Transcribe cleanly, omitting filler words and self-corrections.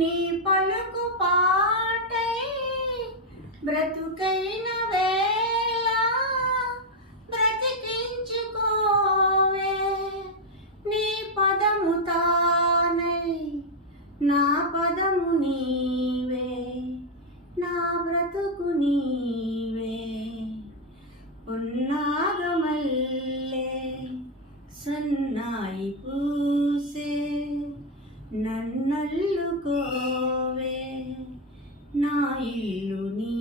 నీ పలుకు పాటై బ్రతుకైన వేళ బ్రతికించుకోవే. నీ పదము తానై నా పదము నీవే, నా బ్రతుకు నీవే. పున్నాగమల్లే సన్నాయి పూసే నన్నల్లుకోవే, నా ఇల్లు నీ